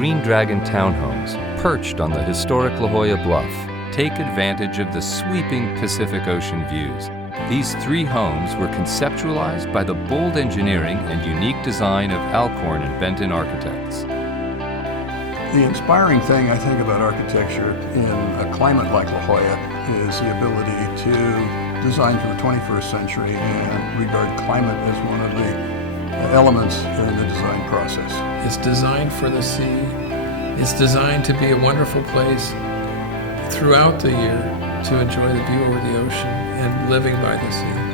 Green Dragon Townhomes, perched on the historic La Jolla Bluff, take advantage of the sweeping Pacific Ocean views. These 3 homes were conceptualized by the bold engineering and unique design of Alcorn Benton Architects. The inspiring thing, I think, about architecture in a climate like La Jolla is the ability to design for the 21st century and regard climate as one of the elements in the design process. It's designed for the sea. It's designed to be a wonderful place throughout the year to enjoy the view over the ocean and living by the sea.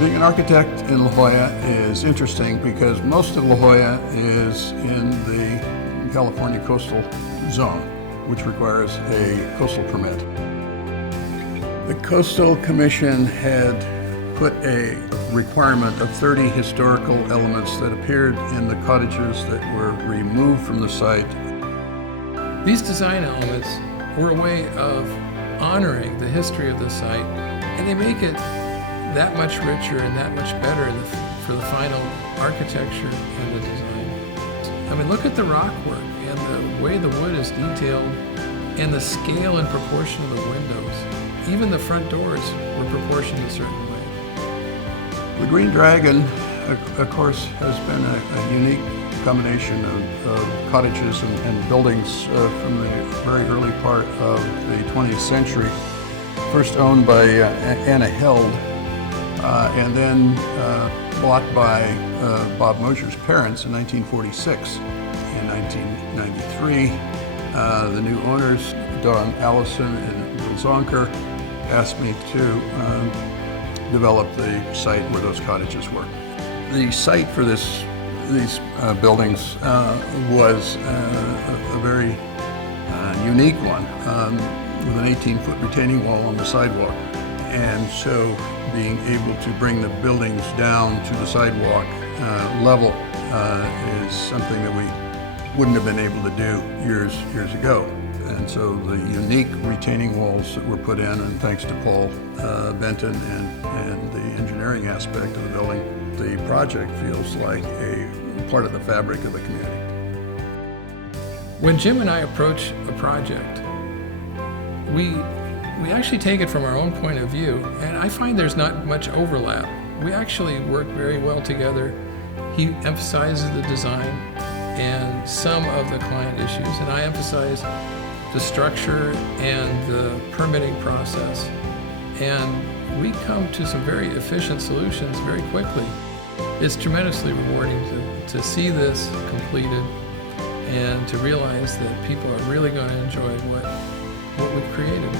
Being an architect in La Jolla is interesting because most of La Jolla is in the California coastal zone, which requires a coastal permit. The Coastal Commission had put a requirement of 30 historical elements that appeared in the cottages that were removed from the site. These design elements were a way of honoring the history of the site, and they make it that much richer and that much better for the final architecture and the design. I mean, look at the rock work and the way the wood is detailed and the scale and proportion of the windows. Even the front doors were proportioned a certain way. The Green Dragon, of course, has been a unique combination of cottages and buildings from the very early part of the 20th century. First owned by Anna Held, and then bought by Bob Mosher's parents in 1946. In 1993, the new owners, Don Allison and Bill Zonker, asked me to develop the site where those cottages were. The site for these buildings was a very unique one, with an 18-foot retaining wall on the sidewalk. And so being able to bring the buildings down to the sidewalk level is something that we wouldn't have been able to do years ago. And so the unique retaining walls that were put in, and thanks to Paul Benton and the engineering aspect of the building, the project feels like a part of the fabric of the community. When Jim and I approach a project, we actually take it from our own point of view, and I find there's not much overlap. We actually work very well together. He emphasizes the design and some of the client issues, and I emphasize the structure and the permitting process. And we come to some very efficient solutions very quickly. It's tremendously rewarding to see this completed and to realize that people are really going to enjoy what we've created.